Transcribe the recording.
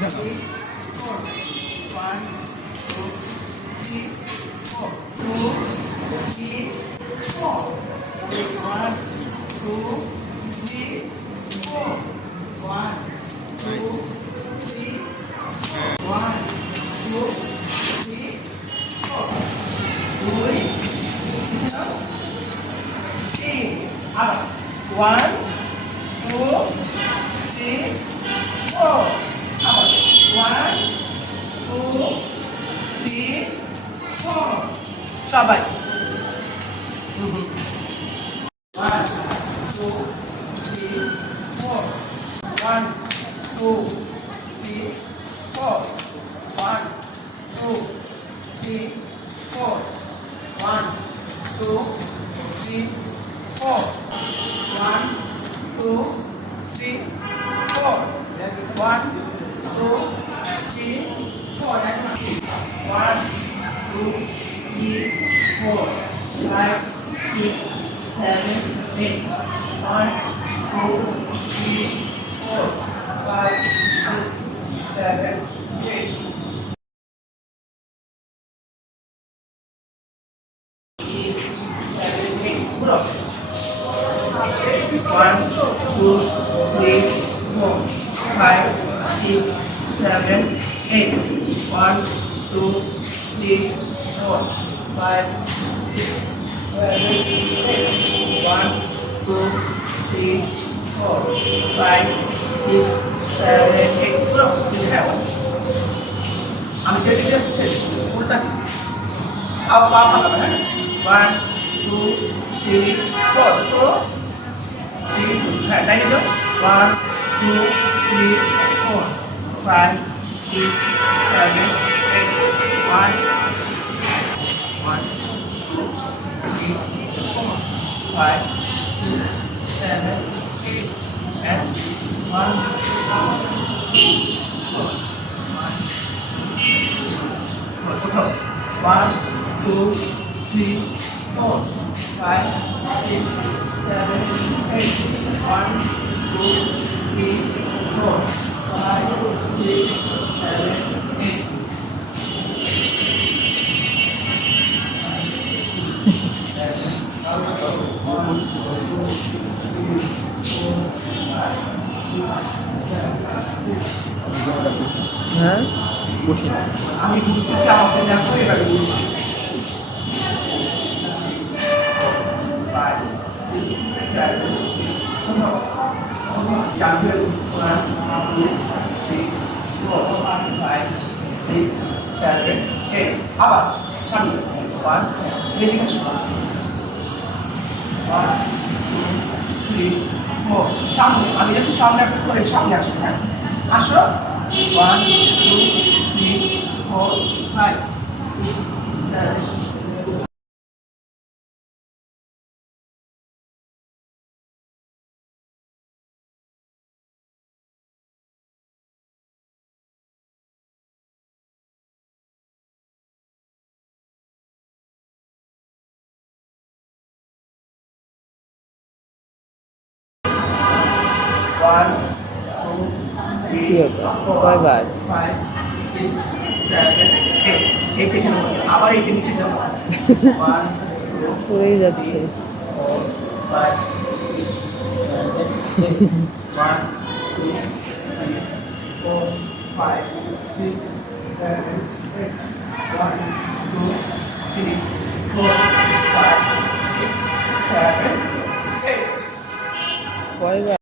One, two, three, four. Abar. One, two, three, four. সবাই। One, two, three, four. One, two, three, four. One, two, three, four. One, two, three, four. One, two, three, four. One, two, three, four. One, two, three, four. 5, 6, 7, 8. 1, 2, 3, 4. 5, 6, 7, 8. 7, 8. Put up. 1, 2, 3, 4, 5, 6, 7, 8. 1, 2, 3, 4, 5, 6, 7, 8. 1, 2, 3, 4, 5, 6, 7, 8. Bro, আমি যেটা দিচ্ছি উল্টা আবার পাবো হ্যাঁ 1, 2, 3, 4. তো হ্যাঁ তাই তো 1, 2, 3, 4, 5, 6, 7, 8. 1, 1, 2, 3, 4, 5, 6, 7, 8. And 1, 2, 4. 1, 2, 3, 4, 5, 6, 7, 8. 1, 2, 3, 4, 5, 6, 7, 8. হ্যাঁ আমি বুঝতে আমাকে দেখো এবারে আবার সামনে 1, 2, 3, 4. সামনে আমি একটু সামনে একটা করে সামনে আসি হ্যাঁ আসো 1, 2, 3, 4, 5, 6, 7. One, two, three, four, কয়বার 5, 6, 7, 8. এইট এখানে আবার এইটা নিচে যাবো 1, 2, পড়েই যাচ্ছে 4, 5, 6, 7, 8. 1, 2, 3, 4, 5, 6, 7, 8. 1, 2, 3, 4, 5, 6, 7, 8. কয়বার